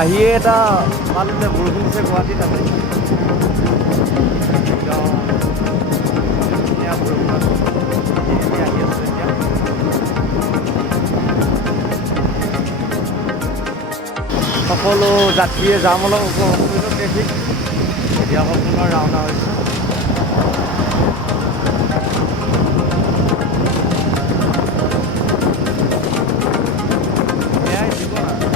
আহিয়ে এটা পালোঁ যে বৰষুণ দিছে গুৱাহাটীত তাতে ধুনীয়া বৰষুণত আহি আছোঁ এতিয়া। সকলো যাত্ৰীয়ে যাম অলপ উপভোগ কৰিলোঁ ট্ৰেফিক। এতিয়া আকৌ পুনৰ ৰাওনা হৈছোঁ। এয়াই জীৱন আৰু।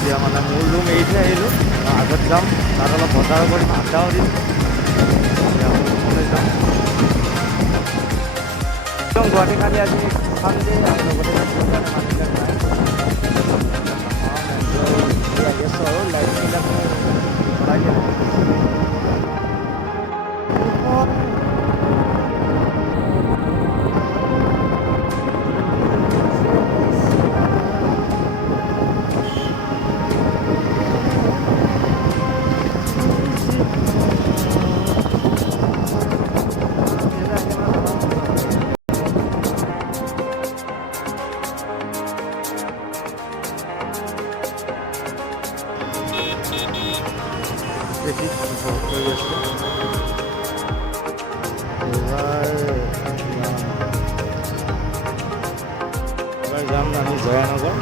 এতিয়া মানে মোৰ ৰুম এৰি থৈ আহিলোঁ, আগত যাম তাত অলপ বজাৰ কৰিম, আড্ডাও দিম। এতিয়া ৰুমলৈ যাম। একদম গুৱাহাটী খালি আজি চানডে আৰু লগতে মানুহবিলাক নাই। আহি আছোঁ আৰু লাইটবিলাক চলাই দিয়া। ট্ৰেফিক উপভোগ কৰি আছোঁ। এইবাৰ যাম আমি জয়ানগৰ,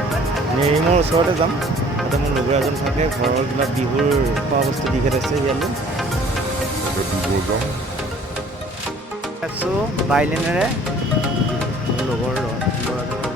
নেৰিমৰ ওচৰতে যাম। তাতে মোৰ লগৰ এজন থাকে, ঘৰৰ কিবা বিহুৰ খোৱা বস্তু দি পঠাইছে ইয়ালৈ। আছোঁ বাইলেনেৰে মোৰ লগৰ ল'ৰাজন